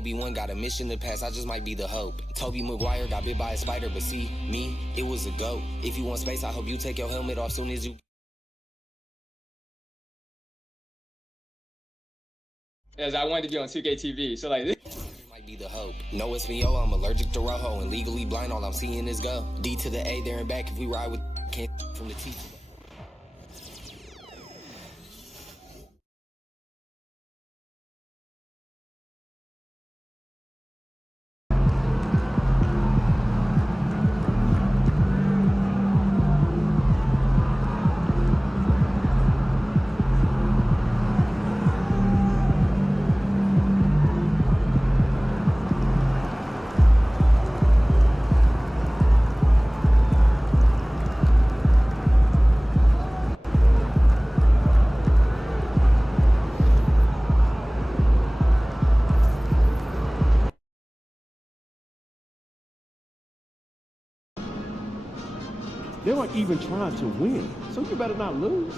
Obi-Wan got a mission to pass, I just might be the hope. Tobey Maguire got bit by a spider, but see, me, it was a goat. If you want space, I hope you take your helmet off soon as you... As I wanted to be on 2K TV, so like this might be the hope. No Espanol, I'm allergic to Rojo, and legally blind, all I'm seeing is go. D to the A, there and back, if we ride with can't from the T to the... They weren't even trying to win, so you better not lose.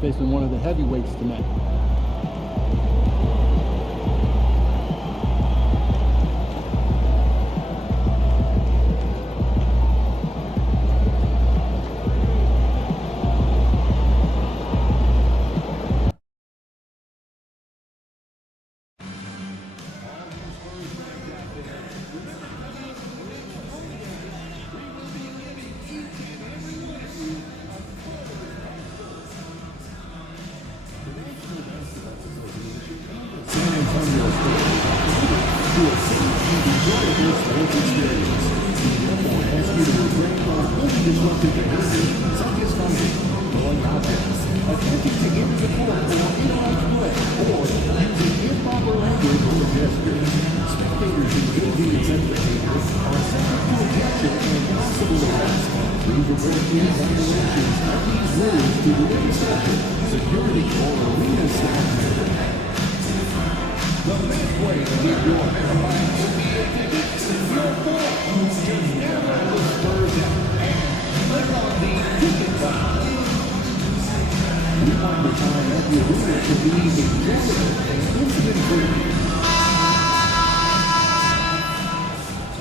Facing one of the heavyweights tonight.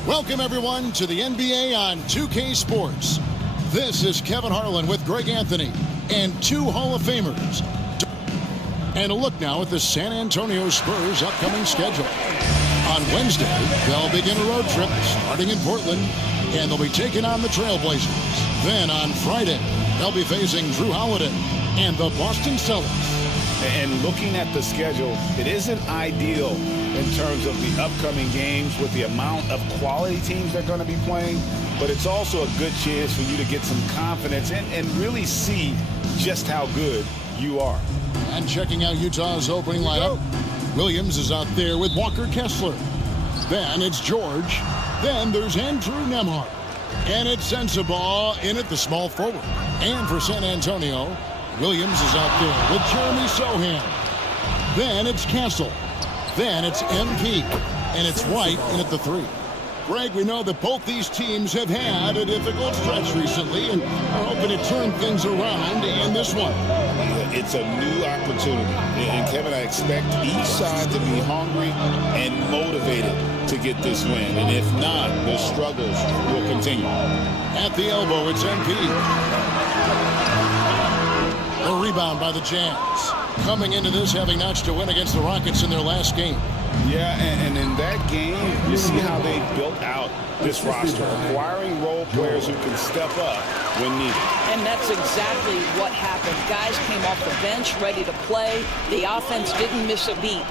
Welcome, everyone, to the NBA on 2K Sports. This is Kevin Harlan with Greg Anthony and two Hall of Famers. And a look now at the San Antonio Spurs' upcoming schedule. On Wednesday, they'll begin a road trip starting in Portland, and they'll be taking on the Trailblazers. Then on Friday, they'll be facing Drew Holiday and the Boston Celtics. And looking at the schedule, it isn't ideal in terms of the upcoming games with the amount of quality teams they're going to be playing, but it's also a good chance for you to get some confidence and really see just how good you are. And checking out Utah's opening lineup, Williams is out there with Walker Kessler. Then it's George. Then there's Andrew Nembhard. And it's Sensabaugh in at the small forward. And for San Antonio, Williams is out there with Jeremy Sohan. Then it's Castle. Then it's MP. And it's White in at the 3. Greg, we know that both these teams have had a difficult stretch recently and are hoping to turn things around in this one. It's a new opportunity. And Kevin, I expect each side to be hungry and motivated to get this win. And if not, the struggles will continue. At the elbow, it's MP. A rebound by the Jazz. Coming into this, having notched a win against the Rockets in their last game. Yeah, and in that game, you see how they built out this roster, acquiring role players who can step up when needed. And that's exactly what happened. Guys came off the bench ready to play. The offense didn't miss a beat.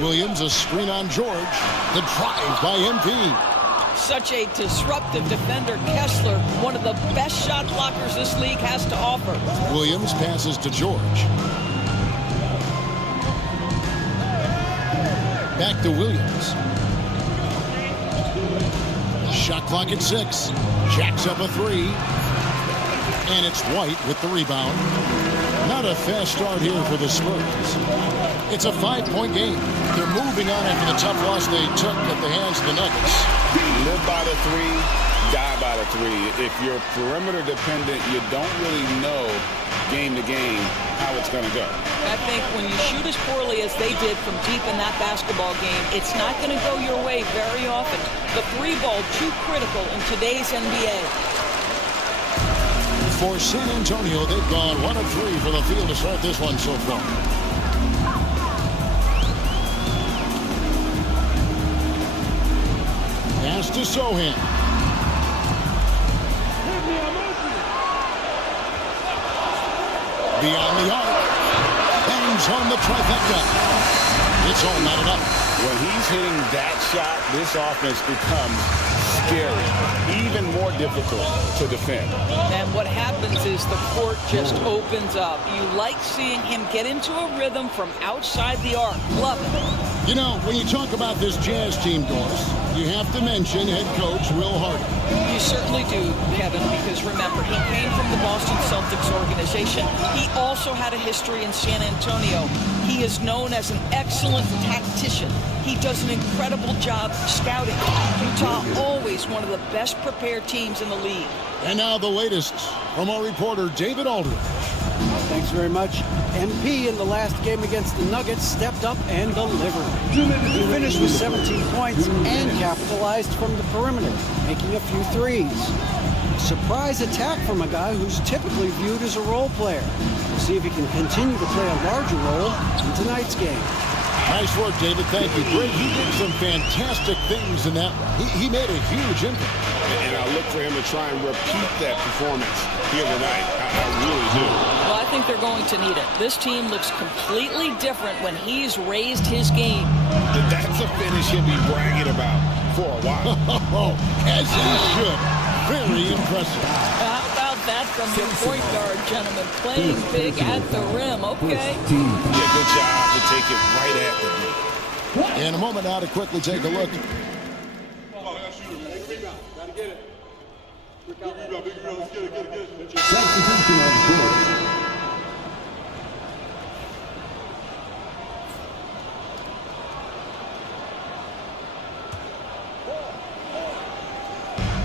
Williams, a screen on George. The drive by MP. Such a disruptive defender. Kessler, one of the best shot blockers this league has to offer. Williams passes to George. Back to Williams. Shot clock at 6. Jacks up a 3. And it's White with the rebound. Not a fast start here for the Spurs. It's a 5-point game. They're moving on after the tough loss they took at the hands of the Nuggets. Live by the 3, die by the 3. If you're perimeter dependent, you don't really know game to game how it's going to go. I think when you shoot as poorly as they did from deep in that basketball game, it's not going to go your way very often. The three ball, too critical in today's NBA. For San Antonio, they've gone 1 of 3 from the field to start this one so far. Pass to Sohan. Beyond the arc. Bangs on the trifecta. It's all knotted up. When he's hitting that shot, this offense becomes scary, even more difficult to defend. And what happens is the court just opens up. You like seeing him get into a rhythm from outside the arc. Love it. You know, when you talk about this Jazz team, Doris, you have to mention head coach Will Hardy. You certainly do, Kevin, because remember, he came from the Boston Celtics organization. He also had a history in San Antonio. He is known as an excellent tactician. He does an incredible job scouting. Utah always one of the best prepared teams in the league. And now the latest from our reporter, David Aldridge. Thanks very much. MP in the last game against the Nuggets stepped up and delivered. He finished with 17 points and capitalized from the perimeter, making a few threes. Surprise attack from a guy who's typically viewed as a role player. We'll see if he can continue to play a larger role in tonight's game. Nice work, David. Thank you. Greg, he did some fantastic things in that one. He made a huge impact. And I look for him to try and repeat that performance here tonight. I really do. Well, I think they're going to need it. This team looks completely different when he's raised his game. That's a finish he'll be bragging about for a while. As he should. Very impressive. How about that from your point guard, gentlemen? Playing big at the rim, okay? Yeah, good job to take it right at the net. In a moment now to quickly take a look. Substitution of George.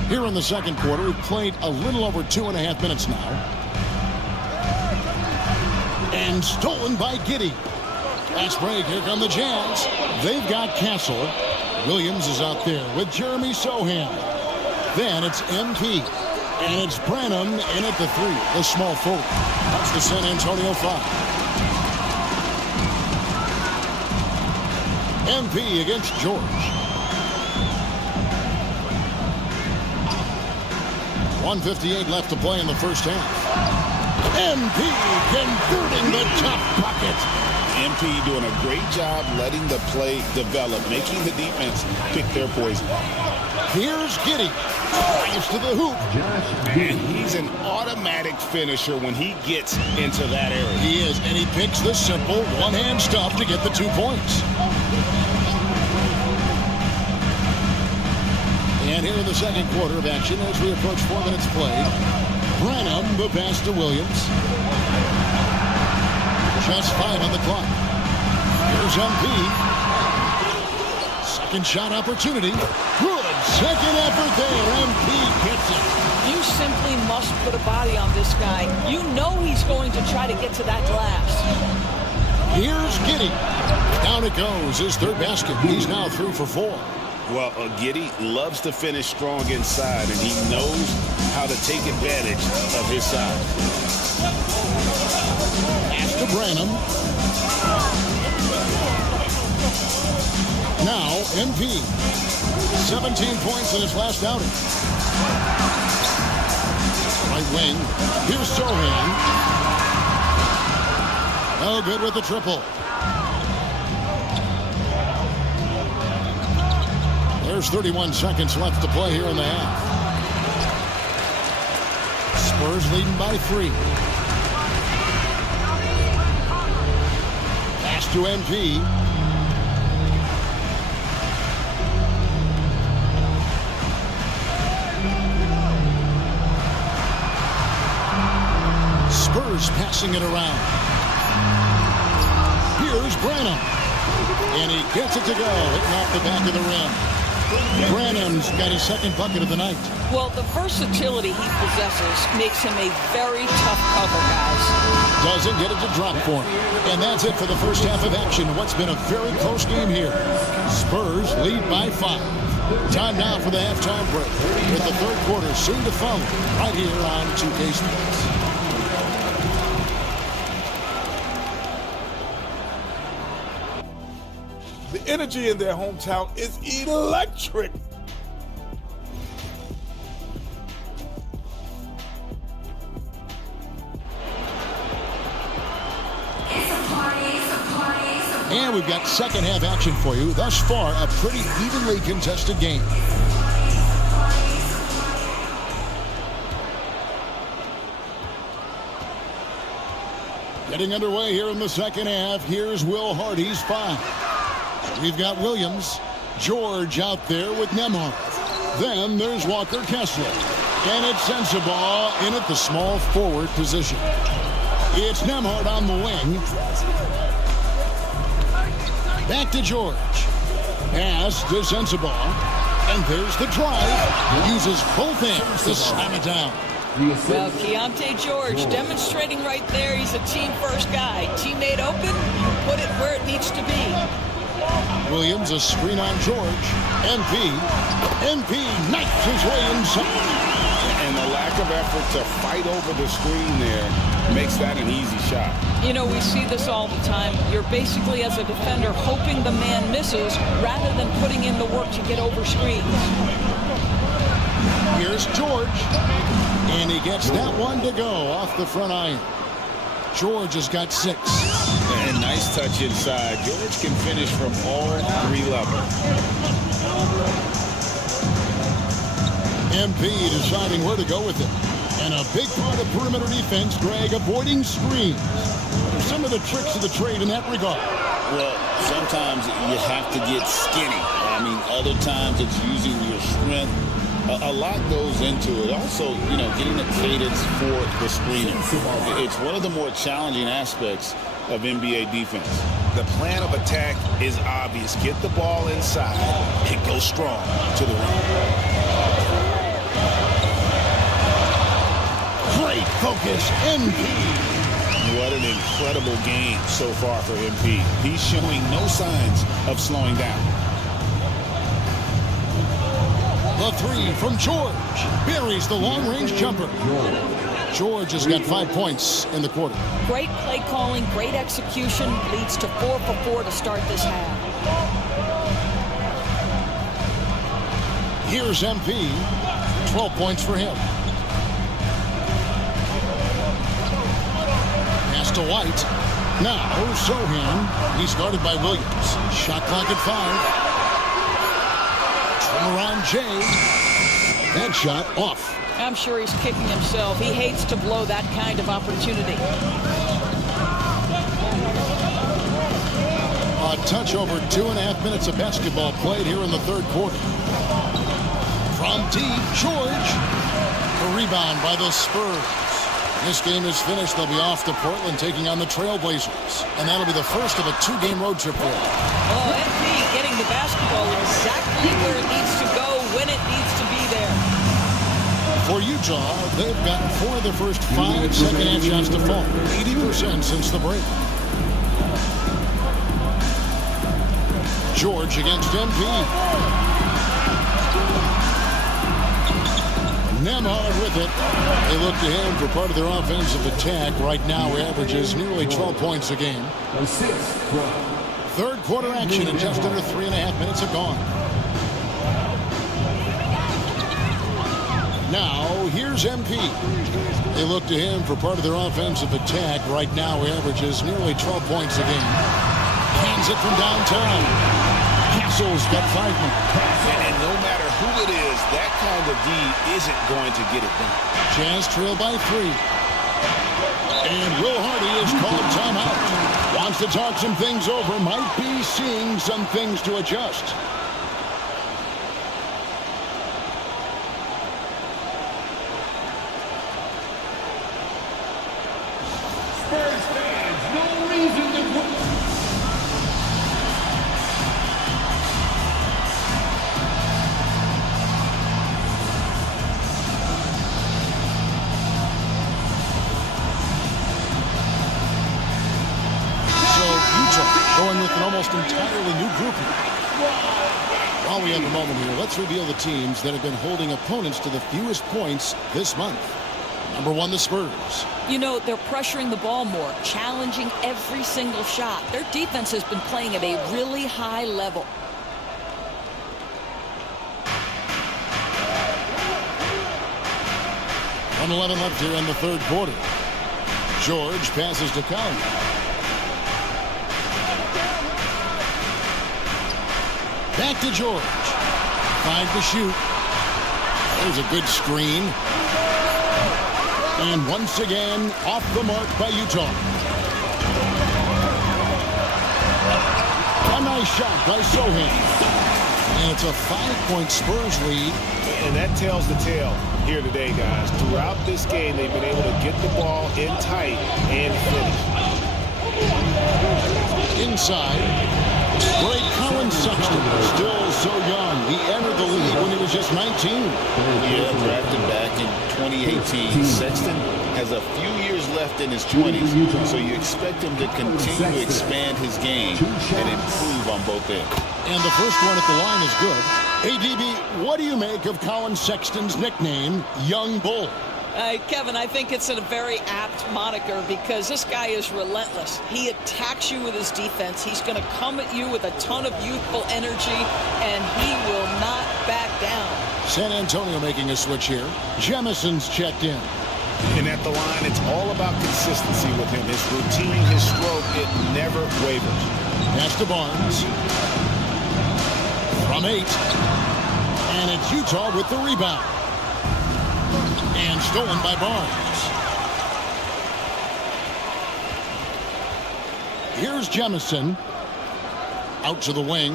Here in the second quarter, we've played a little over 2.5 minutes now. And stolen by Giddey. Fast break, here come the Jazz. They've got Castle. Williams is out there with Jeremy Sohan. Then it's MP. And it's Branham in at the 3, the small forward. That's the San Antonio 5. MP against George. 1:58 left to play in the first half. MP converting the top bucket. MP doing a great job letting the play develop, making the defense pick their poison. Here's Giddey. Drives to the hoop. And he's an automatic finisher when he gets into that area. He is, and he picks the simple one-hand stuff to get the 2 points. And here in the second quarter of action, as we approach 4 minutes played, Branham, the pass to Williams. Just 5 on the clock. Here's MP. Second shot opportunity. Good second effort there. MP gets it. You simply must put a body on this guy. You know he's going to try to get to that glass. Here's Giddey. Down it goes. His third basket. He's now 3 for 4. Well, Giddey loves to finish strong inside, and he knows how to take advantage of his size. Pass to Branham. Now, MP. 17 points in his last outing. Right wing. Here's Sohan. No good with the triple. There's 31 seconds left to play here in the half. Spurs leading by 3. Pass to MP. Spurs passing it around. Here's Branham. And he gets it to go, hitting off the back of the rim. Branham's got his second bucket of the night. Well, the versatility he possesses makes him a very tough cover, guys. doesn't get it to drop for him. And that's it for the first half of action. What's been a very close game here. Spurs lead by 5. Time now for the halftime break, with the third quarter soon to follow right here on 2K Sports. The energy in their hometown is electric. And we've got second half action for you. Thus far, a pretty evenly contested game. Getting underway here in the second half. Here's Will Hardy's 5. We've got Williams, George out there with Nembhard. Then there's Walker Kessler. And it's Sensabaugh in at the small forward position. It's Nembhard on the wing. Back to George. Pass to Sensabaugh. And there's the drive. Uses both hands to slam it down. Well, Keontae George demonstrating right there he's a team-first guy. Teammate open, you put it where it needs to be. Williams, a screen on George. MP knifes his way inside. And the lack of effort to fight over the screen there makes that an easy shot. You know, we see this all the time. You're basically, as a defender, hoping the man misses rather than putting in the work to get over screens. Here's George. And he gets that one to go off the front iron. George has got 6. And nice touch inside. George can finish from all 3 levels. MP deciding where to go with it. And a big part of perimeter defense, Greg, avoiding screens. There's some of the tricks of the trade in that regard. Well, sometimes you have to get skinny. I mean, other times it's using your strength. A lot goes into it. Also, you know, getting the cadence for the screening. It's one of the more challenging aspects of NBA defense. The plan of attack is obvious. Get the ball inside and go strong to the rim. Great focus, MP. What an incredible game so far for MP. He's showing no signs of slowing down. The 3 from George. Buries the long-range jumper. George has got 5 points in the quarter. Great play calling, great execution, leads to 4 for 4 to start this half. Here's MP. 12 points for him. Pass to White. Now, Sohan. He's guarded by Williams. Shot clock at 5. Around Jay. That shot off. I'm sure he's kicking himself. He hates to blow that kind of opportunity. A touch over 2.5 minutes of basketball played here in the third quarter. From deep, George. A rebound by the Spurs. This game is finished. They'll be off to Portland taking on the Trailblazers. And that'll be the first of a 2-game road trip for them. Oh, MP getting the basketball exactly where it needs to go when it needs to be there. For Utah, they've gotten 4 of their first 5 second-half shots to fall. 80% since the break. George against MP. Nembhard with it. They look to him for part of their offensive attack. Right now, he averages nearly 12 points a game. Third quarter action in just under 3.5 minutes have gone. Now, here's MP. They look to him for part of their offensive attack. Right now, he averages nearly 12 points a game. Hands it from downtown. Castle's got 5 more. And no matter who it is, that kind of D isn't going to get it done. Jazz trail by 3. And Will Hardy is called timeout. Wants to talk some things over. Might be seeing some things to adjust. Spurs fans, no reason to quit. going with an almost entirely new group here. While we have a moment here, let's reveal the teams that have been holding opponents to the fewest points this month. Number 1, the Spurs. You know, they're pressuring the ball more, challenging every single shot. Their defense has been playing at a really high level. .11 left here in the third quarter. George passes to Conley. Back to George. 5 to shoot. There's a good screen. And once again, off the mark by Utah. A nice shot by Sohan. And it's a 5-point Spurs lead. And that tells the tale here today, guys. Throughout this game, they've been able to get the ball in tight and finish. Inside. Great Colin Sexton, still so young. He entered the league when he was just 19. Yeah, drafted back in 2018. Sexton has a few years left in his 20s, so you expect him to continue to expand his game and improve on both ends. And the first one at the line is good. Hey, DB, what do you make of Colin Sexton's nickname, Young Bull? Kevin, I think it's a very apt moniker because this guy is relentless. He attacks you with his defense. He's going to come at you with a ton of youthful energy, and he will not back down. San Antonio making a switch here. Jemison's checked in. And at the line, it's all about consistency with him. His routine, his stroke, it never wavers. Pass to Barnes. From 8. And it's Utah with the rebound. And stolen by Barnes. Here's Jemison. Out to the wing.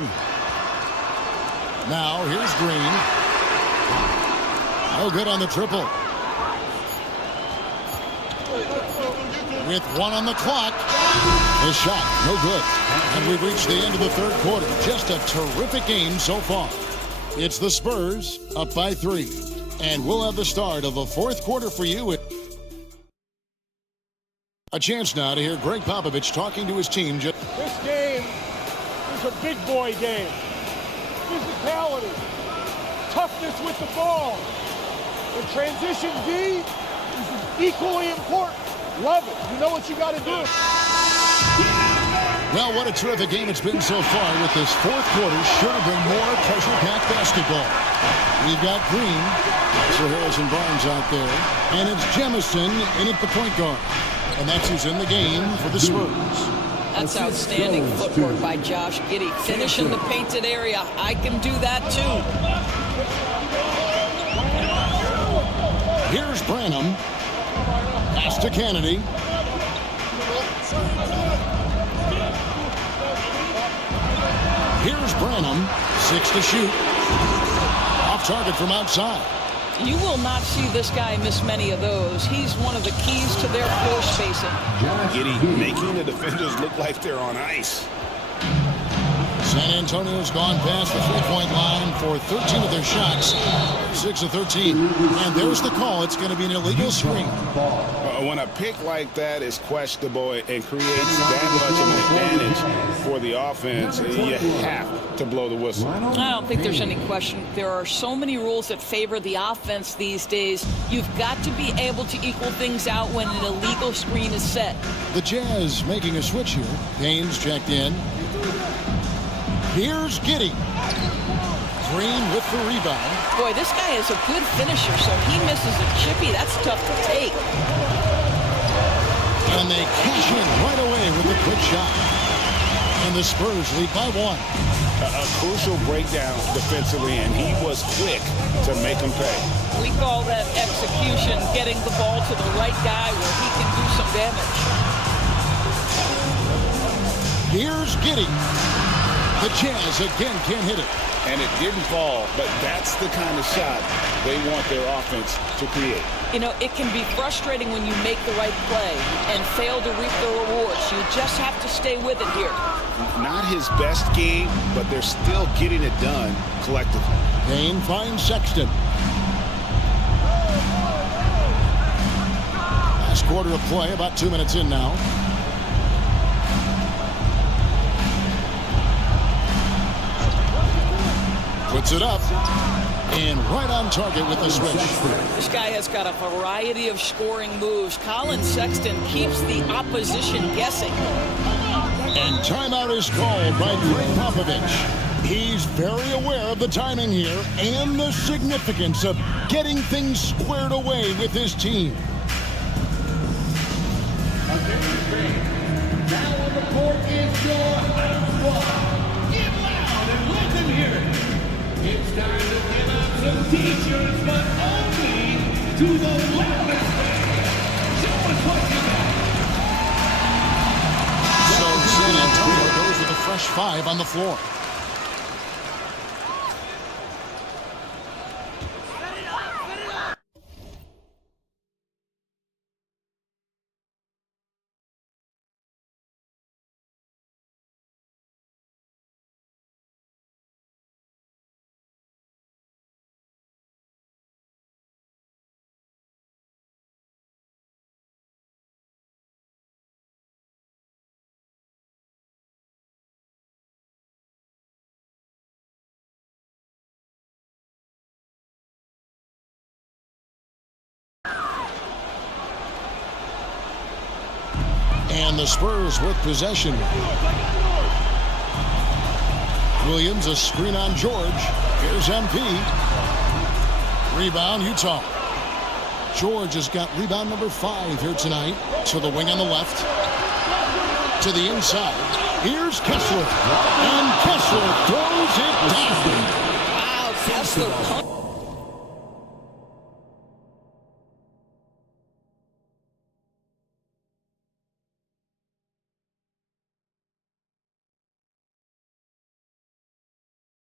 Now here's Green. No good on the triple. With 1 on the clock. The shot, no good. And we've reached the end of the third quarter. Just a terrific game so far. It's the Spurs up by 3. And we'll have the start of the fourth quarter for you. A chance now to hear Greg Popovich talking to his team. This game is a big boy game. Physicality, toughness with the ball. The transition D is equally important. Love it. You know what you got to do. Well, what a terrific game it's been so far with this fourth quarter. Sure to bring more pressure-packed basketball. We've got Green, so Harrison Barnes out there, and it's Jemison in at the point guard. And that's who's in the game for the Spurs. That's outstanding footwork by Josh Giddey. Finish in the painted area. I can do that too. Here's Branham. Pass to Kennedy. Here's Branham. 6 to shoot. Off target from outside. You will not see this guy miss many of those. He's one of the keys to their floor spacing. Giddey making the defenders look like they're on ice. San Antonio's gone past the three-point line for 13 of their shots. 6 of 13. And there's the call. It's going to be an illegal screen. When a pick like that is questionable and creates that much of an advantage for the offense, you have to blow the whistle. I don't think there's any question. There are so many rules that favor the offense these days. You've got to be able to equal things out when an illegal screen is set. The Jazz making a switch here. Haynes checked in. Here's Giddey. Green with the rebound. Boy, this guy is a good finisher, so he misses a chippy. That's tough to take. And they cash in right away with a quick shot. And the Spurs lead by 1. A crucial breakdown defensively, and he was quick to make them pay. We call that execution, getting the ball to the right guy where he can do some damage. Here's Giddey. The Jazz again can't hit it. And it didn't fall, but that's the kind of shot they want their offense to create. You know, it can be frustrating when you make the right play and fail to reap the rewards. You just have to stay with it here. Not his best game, but they're still getting it done collectively. Kane finds Sexton. Last quarter of play, about 2 minutes in now. Puts it up. And right on target with the switch. This guy has got a variety of scoring moves. Colin Sexton keeps the opposition guessing. And timeout is called by Greg Popovich. He's very aware of the timing here and the significance of getting things squared away with his team. Now on the court is your squad. Get loud and let them hear it. It's time to give out some t-shirts, but only to the loudest fans. Show us what you got. So San Antonio goes with a fresh 5 on the floor. And the Spurs with possession. Williams, a screen on George. Here's MP. Rebound, Utah. George has got rebound number 5 here tonight. To the wing on the left. To the inside. Here's Kessler. And Kessler throws it down. Wow, Kessler.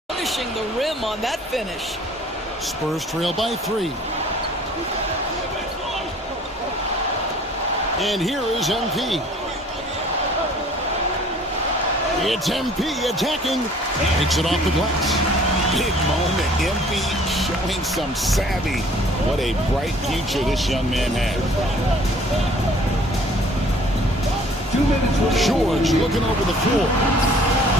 Punishing the rim on that finish. Spurs trail by 3. And here is MP. It's MP attacking. Takes it off the glass. Big moment. MP showing some savvy. What a bright future this young man has. George looking over the floor.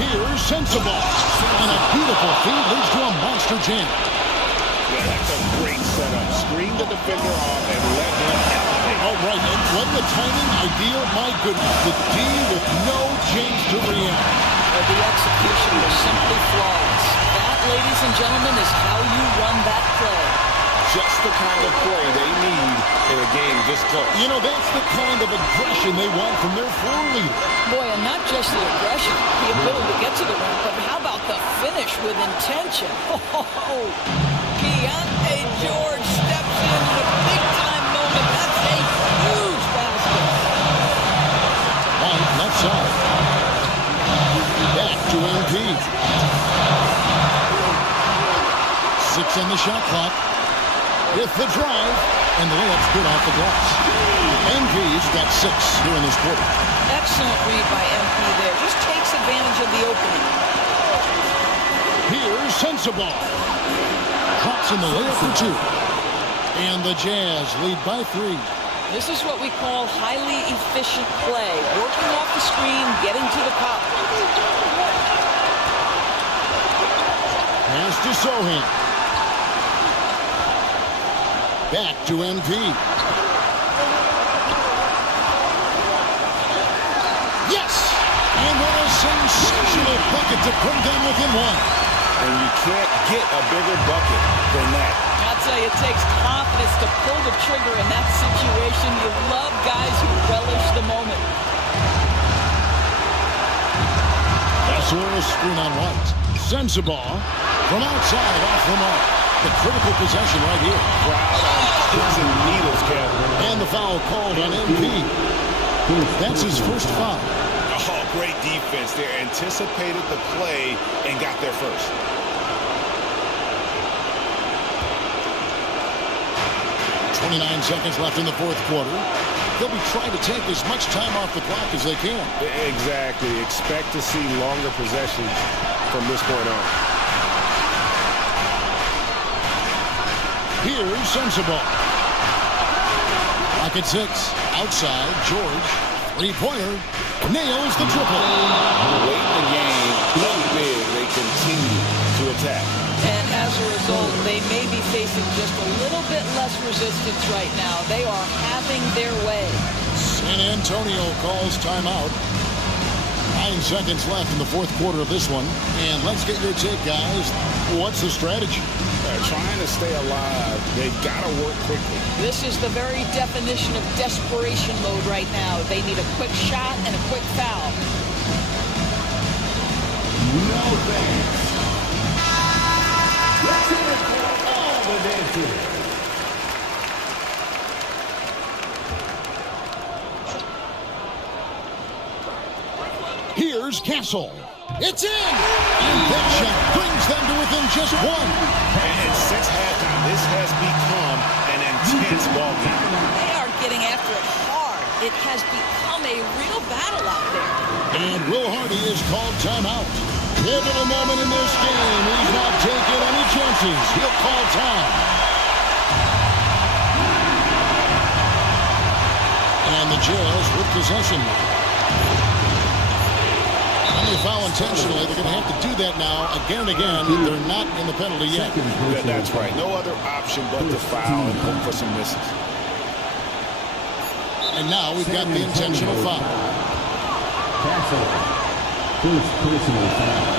Here's Sensabaugh. And a beautiful feed leads to a monster jam. Yeah, that's a great setup. Screen the defender off and let him elevate. All right, and when the timing ideal, my goodness, the D with no chance to react. Well, the execution was simply flawless. That, ladies and gentlemen, is how you run that play. Just the kind of play they need in a game this close. You know, that's the kind of aggression they want from their floor leader. Boy, and not just the aggression, the ability to get to the rim, but how about the finish with intention? Oh, Keontae George steps in a big-time moment. That's a huge basket. Right, left side. Back to MP. 6 on the shot clock. With the drive, and the layup's good off the glass. MP's got 6 here in this quarter. Excellent read by MP there. Just takes advantage of the opening. Here's Sensabaugh. Drops in the layup for 2. And the Jazz lead by 3. This is what we call highly efficient play. Working off the screen, getting to the cup. Pass to Sohan. Back to MP. Yes! And what a sensational bucket to put them within 1. And you can't get a bigger bucket than that. I'll tell you, it takes confidence to pull the trigger in that situation. You love guys who relish the moment. That's a screen on White. Sensabaugh from outside off the mark. The critical possession right here. Crowd on pins and needles, Kevin. And the foul called on MP. That's his first foul. Oh, great defense there. Anticipated the play and got there first. .29 seconds left in the fourth quarter. They'll be trying to take as much time off the clock as they can. Exactly. Expect to see longer possessions from this point on. Here's Sensabaugh. Lock at 6. Outside, George. 3-pointer. Nails the triple. Late in the game, play big. They continue to attack. facing just a little bit less resistance right now. They are having their way. San Antonio calls timeout. 9 seconds left in the fourth quarter of this one. And let's get your take, guys. What's the strategy? They're trying to stay alive. They've got to work quickly. This is the very definition of desperation mode right now. They need a quick shot and a quick foul. No thanks. Let's hear it for all the dancers. Here's Castle. It's in! And that shot brings them to within just one. And since halftime, this has become an intense ball game. They are getting after it hard. It has become a real battle out there. And Will Hardy is called timeout. Pivotal moment in this game. He's not taking any chances. He'll call time. And the Jazz with possession. When they foul intentionally, they're going to have to do that now again and again. They're not in the penalty yet. Yeah, that's right. No other option but to foul and hope for some misses. And now we've got the intentional foul. First personal foul.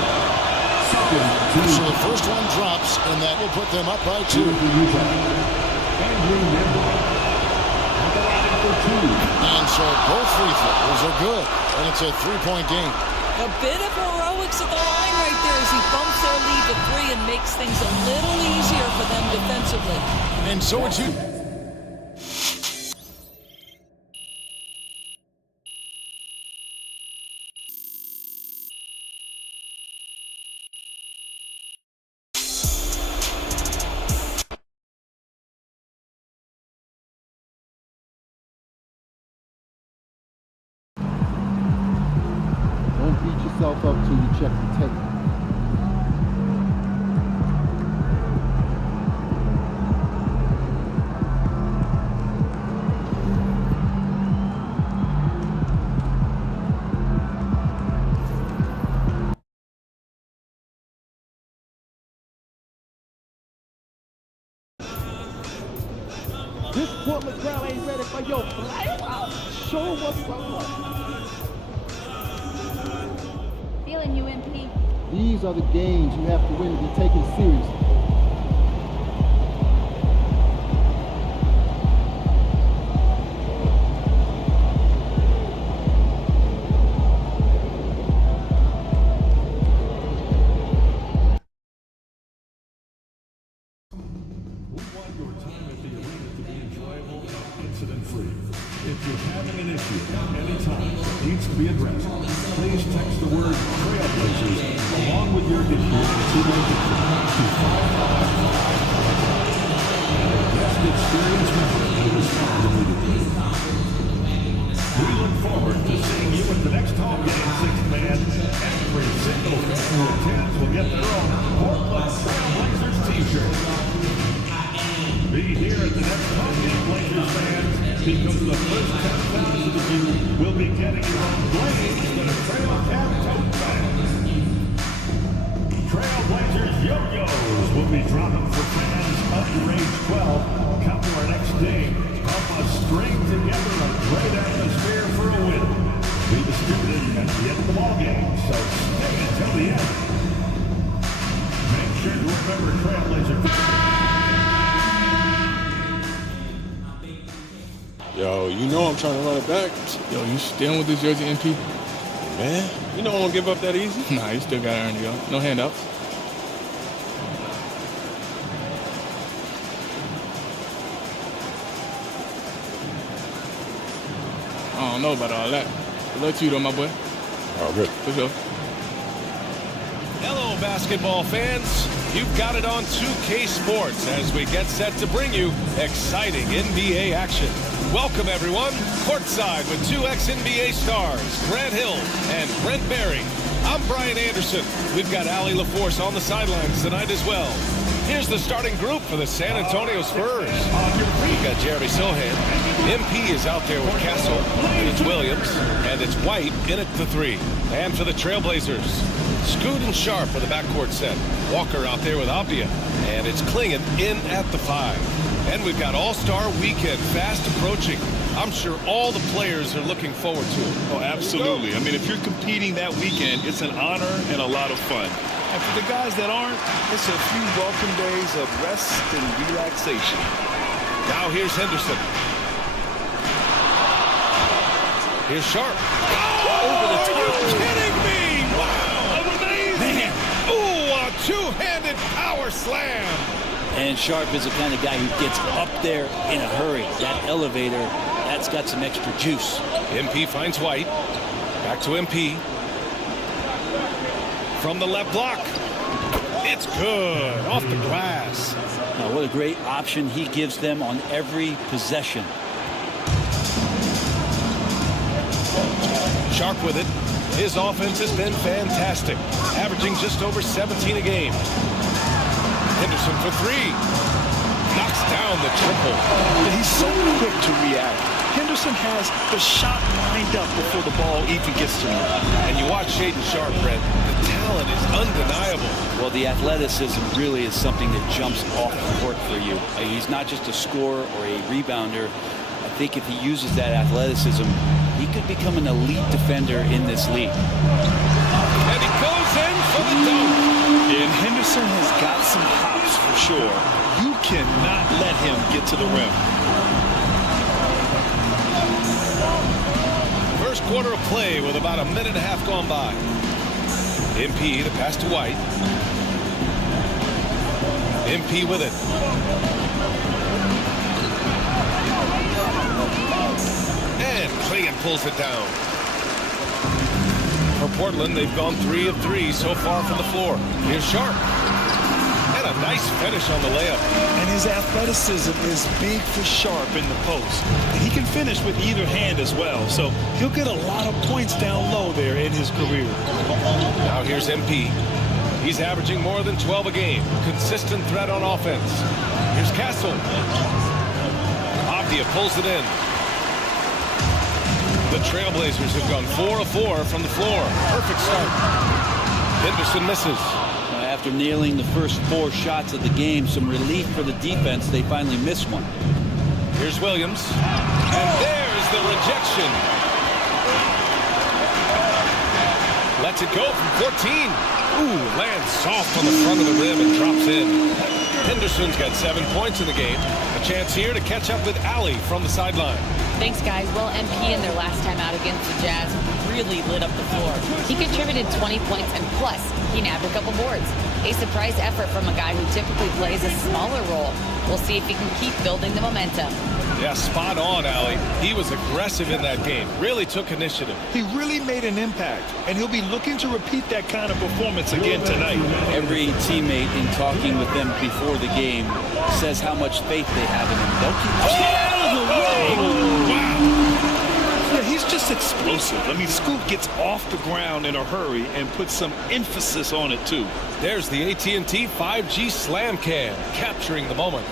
So the first one drops, and that will put them up by 2. And so both free throws are good, and it's a 3-point game. A bit of heroics at the line right there as he bumps their lead to 3 and makes things a little easier for them defensively. And so it's you. Don't beat yourself up till you check the tape. This Portland crowd ain't ready for your blowout. Show what's up. Feeling you, MP. These are the games you have to win to be taken seriously. If you're having an issue anytime that needs to be addressed, please text the word Trailblazers along with your issue to 555. And a guest experience member will respond immediately. We look forward to seeing you at the next home game, Sixth Man. Every single fan who attends will get their own Portland Trailblazers t-shirt. Be here at the next home game, Blazers fans, because the first 10,000 of you will be getting your own Blaze that are Trail Cap tote bags. Trailblazers yo-yos will be dropping for fans under age 12. Come to our next game. Help us string together a great atmosphere for a win. Be distributed at the end of the ball game, so stay until the end. Make sure to remember Trailblazer. Yo, you know I'm trying to run it back. Yo, you staying with this jersey, MP? Man, you know I won't give up that easy. Nah, you still got to earn it, yo. No handouts. I don't know about all that. Good luck to you, though, my boy. Oh, good. For sure. Hello, basketball fans. You've got it on 2K Sports as we get set to bring you exciting NBA action. Welcome, everyone. Courtside with 2 ex-NBA stars, Grant Hill and Brent Barry. I'm Brian Anderson. We've got Allie LaForce on the sidelines tonight as well. Here's the starting group for the San Antonio Spurs. We've got Jeremy Sohan. MP is out there with Castle, and it's Williams, and it's White in at the 3. And for the Trailblazers, Scoot and Sharp for the backcourt set. Walker out there with Avdia. And it's Clingan in at the 5. And we've got All-Star Weekend fast approaching. I'm sure all the players are looking forward to it. Oh, absolutely. I mean, if you're competing that weekend, it's an honor and a lot of fun. And for the guys that aren't, it's a few welcome days of rest and relaxation. Now here's Henderson. Here's Sharp. Over the top. Are you kidding me? Wow. Amazing. Man. Ooh, a two-handed power slam. And Sharp is the kind of guy who gets up there in a hurry. That elevator, that's got some extra juice. MP finds White. Back to MP. From the left block. It's good. Off the glass. Now, what a great option he gives them on every possession. Sharp with it. His offense has been fantastic, averaging just over 17 a game. Henderson for 3. Knocks down the triple. But he's so quick to react. Henderson has the shot lined up before the ball even gets to him. And you watch Shaedon Sharp, Brett. The talent is undeniable. Well, the athleticism really is something that jumps off the court for you. He's not just a scorer or a rebounder. I think if he uses that athleticism, he could become an elite defender in this league. And he goes in for the dunk. And Henderson has got some hops for sure. You cannot let him get to the rim. First quarter of play with about a minute and a half gone by. MP, the pass to White. MP with it. And Clingan pulls it down. For Portland, they've gone 3 of 3 so far from the floor. Here's Sharp. And a nice finish on the layup. And his athleticism is big for Sharp in the post. And he can finish with either hand as well. So he'll get a lot of points down low there in his career. Now here's MP. He's averaging more than 12 a game. Consistent threat on offense. Here's Castle. Avdia pulls it in. The Trailblazers have gone 4 of 4 from the floor. Perfect start. Henderson misses. After nailing the first 4 shots of the game, some relief for the defense. They finally missed one. Here's Williams. And there's the rejection. Lets it go from 14. Ooh, lands soft on the front of the rim and drops in. Henderson's got 7 points in the game. A chance here to catch up with Allie from the sideline. Thanks, guys. Well, MP in their last time out against the Jazz really lit up the floor. He contributed 20 points, and plus, he nabbed a couple boards. A surprise effort from a guy who typically plays a smaller role. We'll see if he can keep building the momentum. Yeah, spot on, Allie. He was aggressive in that game. Really took initiative. He really made an impact, and he'll be looking to repeat that kind of performance again tonight. Every teammate in talking with them before the game says how much faith they have in him. They'll keep out of the way. Wow. Yeah, he's just explosive. I mean, Scoot gets off the ground in a hurry and puts some emphasis on it, too. There's the AT&T 5G Slam Cam, capturing the moment.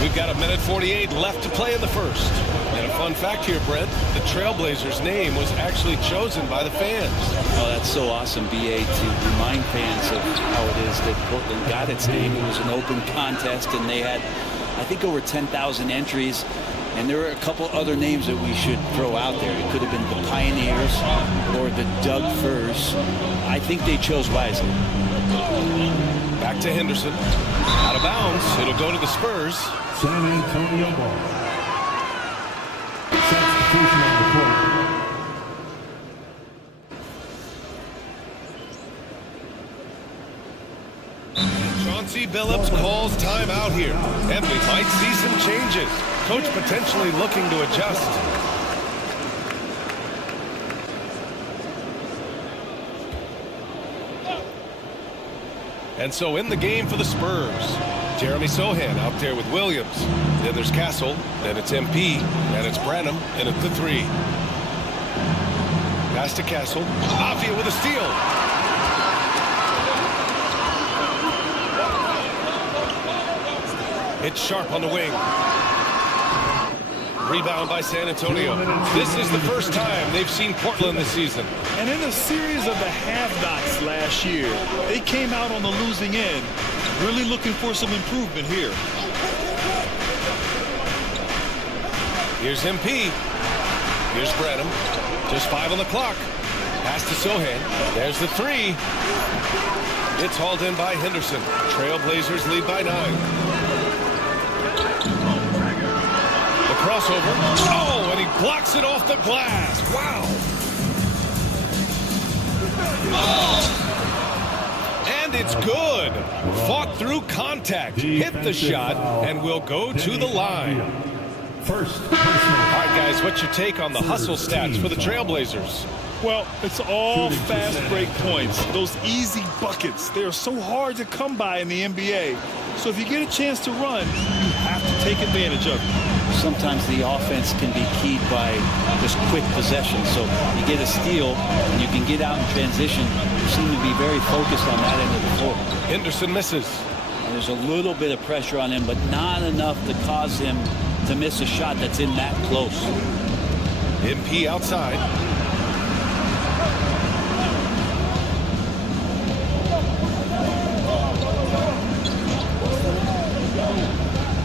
We've got a minute 48 left to play in the first. And a fun fact here, Brent, the Trailblazers' name was actually chosen by the fans. Oh, that's so awesome, BA, to remind fans of how it is that Portland got its name. It was an open contest, and they had, I think, over 10,000 entries. And there were a couple other names that we should throw out there. It could have been the Pioneers or the Doug Furs. I think they chose wisely. Back to Henderson. Out of bounds. It'll go to the Spurs. San Antonio ball. Substitution on the court. Chauncey Billups calls timeout here. And we might see some changes. Coach potentially looking to adjust. And so in the game for the Spurs, Jeremy Sohan out there with Williams. Then there's Castle. Then it's MP. Then it's Branham. And it's the 3. Pass to Castle. Avdia with a steal. It's Sharp on the wing. Rebound by San Antonio. This is the first time they've seen Portland this season. And in a series of the have-nots last year, they came out on the losing end, really looking for some improvement here. Here's MP. Here's Brenham. Just 5 on the clock. Pass to Sohan. There's the 3. It's hauled in by Henderson. Trailblazers lead by 9. The crossover. Oh, and he blocks it off the glass. Wow. And it's good. Fought through contact. Hit the shot and will go to the line. First. All right, guys, what's your take on the hustle stats for the Trailblazers? Well, it's all fast break points. Those easy buckets. They are so hard to come by in the NBA. So if you get a chance to run, you have to take advantage of it. Sometimes the offense can be keyed by just quick possession. So you get a steal, and you can get out in transition. You seem to be very focused on that end of the floor. Henderson misses. And there's a little bit of pressure on him, but not enough to cause him to miss a shot that's in that close. MP outside.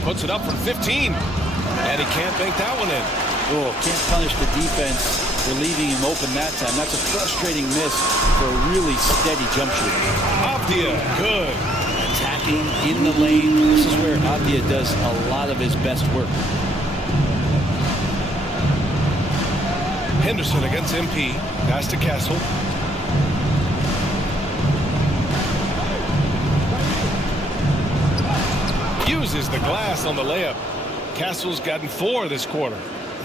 Puts it up from 15. And he can't bank that one in. Oh, can't punish the defense for leaving him open that time. That's a frustrating miss for a really steady jump shooter. Avdia, good. Attacking in the lane. This is where Avdia does a lot of his best work. Henderson against MP. Pass to Castle. Uses the glass on the layup. Castle's gotten 4 this quarter.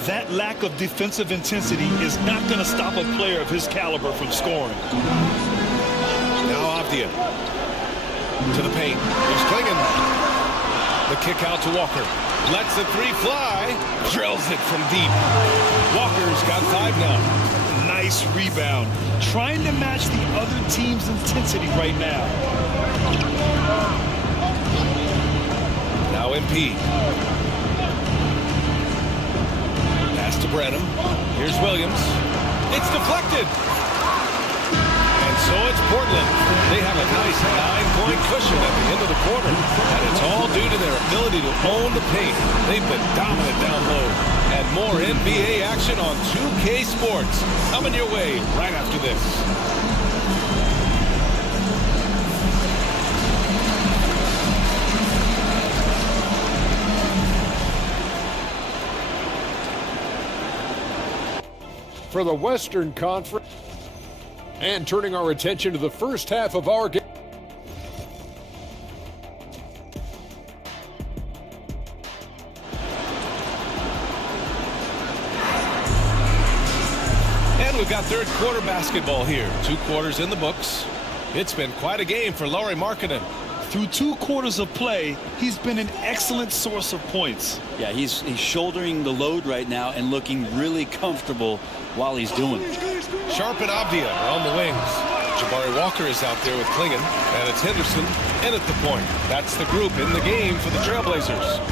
That lack of defensive intensity is not going to stop a player of his caliber from scoring. Now Avdia. To the paint. Here's Klingon. The kick out to Walker. Lets the 3 fly. Drills it from deep. Walker's got 5 now. Nice rebound. Trying to match the other team's intensity right now. Now MP. Pass to Brenham. Here's Williams. It's deflected. And so it's Portland. They have a nice 9-point cushion at the end of the quarter. And it's all due to their ability to own the paint. They've been dominant down low. And more NBA action on 2K Sports. Coming your way right after this. For the Western Conference. And turning our attention to the first half of our game. And we've got third quarter basketball here. 2 quarters in the books. It's been quite a game for Lauri Markkanen. Through 2 quarters of play, he's been an excellent source of points. Yeah, he's shouldering the load right now and looking really comfortable while he's doing it. Sharp and Avdia are on the wings. Jabari Walker is out there with Klingon, and it's Henderson in at the point. That's the group in the game for the Trailblazers.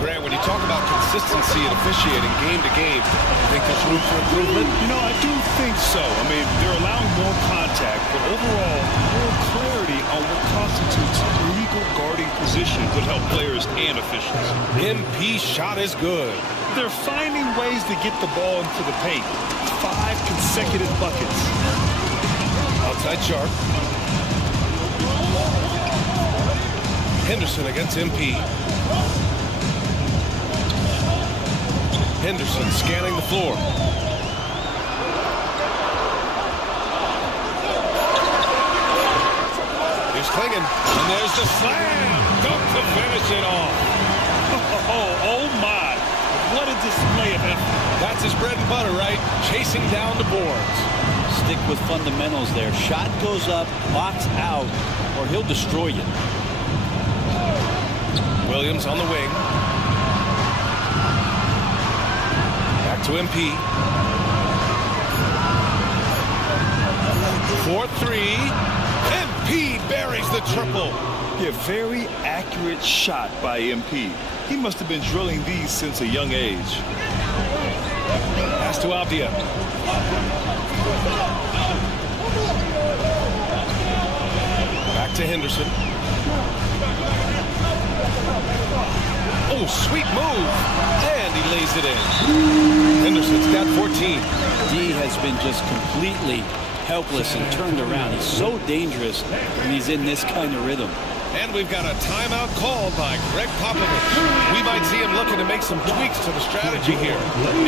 Grant, when you talk about consistency and officiating game to game, you think there's room for improvement? You know, I do think so. I mean, they're allowing more contact, but overall, more clarity on what constitutes legal guarding position would help players and officials. MP shot is good. They're finding ways to get the ball into the paint. 5 consecutive buckets. Outside Sharp. Henderson against MP. Henderson scanning the floor. Here's Klingon. And there's the slam. Dunk to finish it off. Oh my. What a display of effort. That's his bread and butter, right? Chasing down the boards. Stick with fundamentals there. Shot goes up, box out, or he'll destroy you. Williams on the wing. Back to MP. 4-3. MP buries the triple. Yeah, very accurate shot by MP. He must have been drilling these since a young age. Pass to Avdia. Back to Henderson. Oh, sweet move. And he lays it in. Henderson's got 14. D has been just completely helpless and turned around. He's so dangerous when he's in this kind of rhythm. And we've got a timeout called by Greg Popovich. We might see him looking to make some tweaks to the strategy here.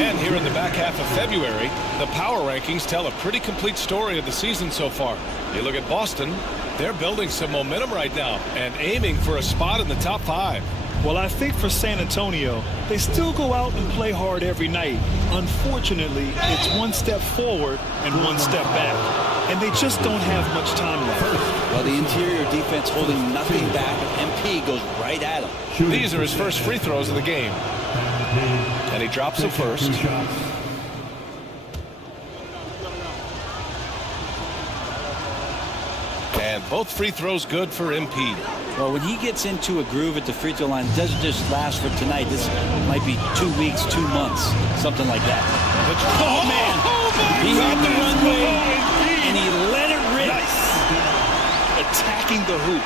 And here in the back half of February, the power rankings tell a pretty complete story of the season so far. You look at Boston, they're building some momentum right now and aiming for a spot in the top 5. Well, I think for San Antonio, they still go out and play hard every night. Unfortunately, it's one step forward and one step back. And they just don't have much time left. Well, the interior defense holding nothing back. MP goes right at him. These are his first free throws of the game. And he drops them first. And both free throws good for MP. Well, when he gets into a groove at the free throw line, it doesn't just last for tonight. This might be 2 weeks, 2 months, something like that. Oh, man. He hit the runway, and he let it rip. Nice. Attacking the hoop.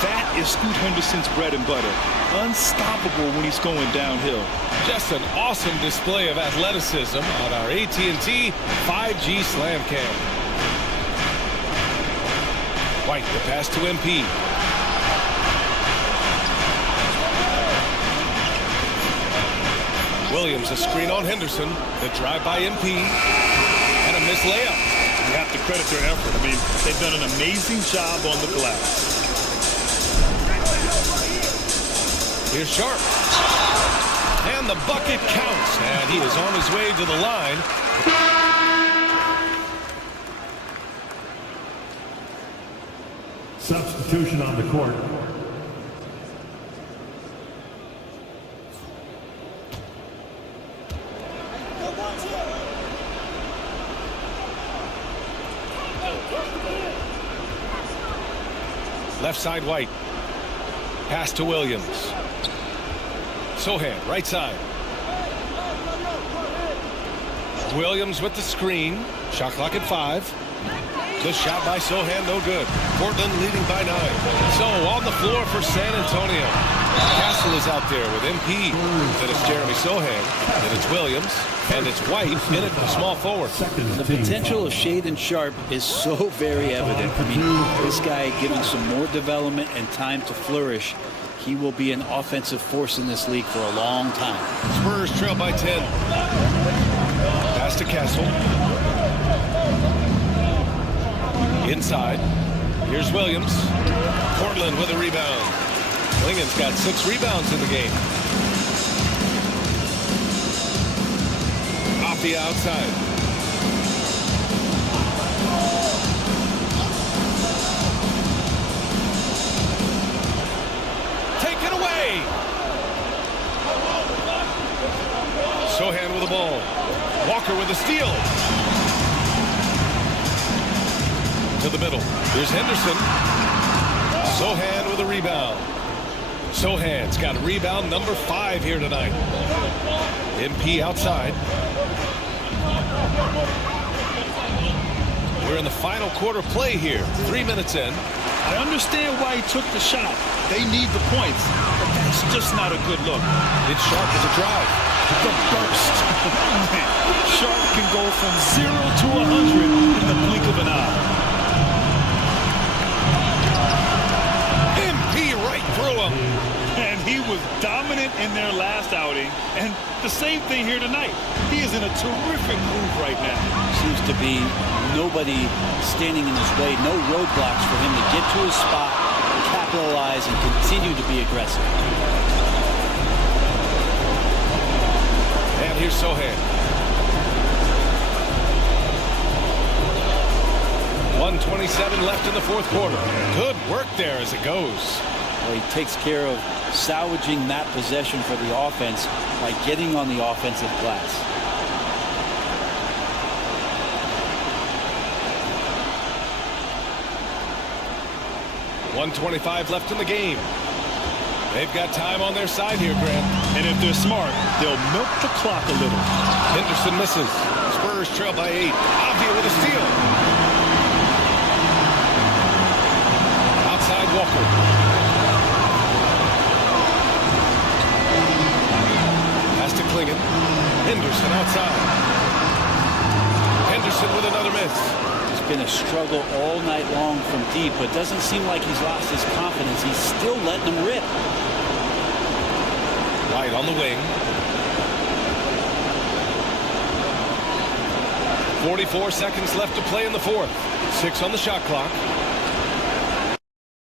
That is Scoot Henderson's bread and butter. Unstoppable when he's going downhill. Just an awesome display of athleticism on our AT&T 5G Slam Cam. White, the pass to MP. Williams, a screen on Henderson. The drive by MP. And a missed layup. You have to credit their effort. I mean, they've done an amazing job on the glass. Here's Sharp. And the bucket counts. And he is on his way to the line. Substitution on the court. Left side White. Pass to Williams. Sohan, right side. Williams with the screen. Shot clock at 5. The shot by Sohan, no good. Portland leading by 9. So on the floor for San Antonio. Castle is out there with MP. Then it's Jeremy Sohan. Then it's Williams. And it's White in it, the small forward. The potential of Shaedon Sharpe is so very evident. I mean, this guy given some more development and time to flourish. He will be an offensive force in this league for a long time. Spurs trail by 10. Pass to Castle. Inside. Here's Williams. Portland with a rebound. Lingen's got 6 rebounds in the game. Off the outside. Take it away. Sohan with the ball. Walker with the steal. To the middle. Here's Henderson. Sohan with a rebound. Sohan's got a rebound number 5 here tonight. MP outside. We're in the final quarter play here. 3 minutes in. I understand why he took the shot. They need the points, but that's just not a good look. It's Sharp with a drive. The burst. Sharp can go from 0 to 100 in the blink of an eye. MP right through him. And he was dominant in their last outing. And the same thing here tonight. He is in a terrific move right now. Seems to be nobody standing in his way, no roadblocks for him to get to his spot, capitalize, and continue to be aggressive. And here's Sohan. 1:27 left in the fourth quarter. Good work there as it goes. Well, he takes care of salvaging that possession for the offense by getting on the offensive glass. .125 left in the game. They've got time on their side here, Grant. And if they're smart, they'll milk the clock a little. Henderson misses. Spurs trail by 8. Avdia with a steal. Outside Walker. Pass to Klingon. Henderson outside. Henderson with another miss. It's been a struggle all night long from deep, but doesn't seem like he's lost his confidence. He's still letting them rip. White on the wing. 44 seconds left to play in the fourth. 6 on the shot clock.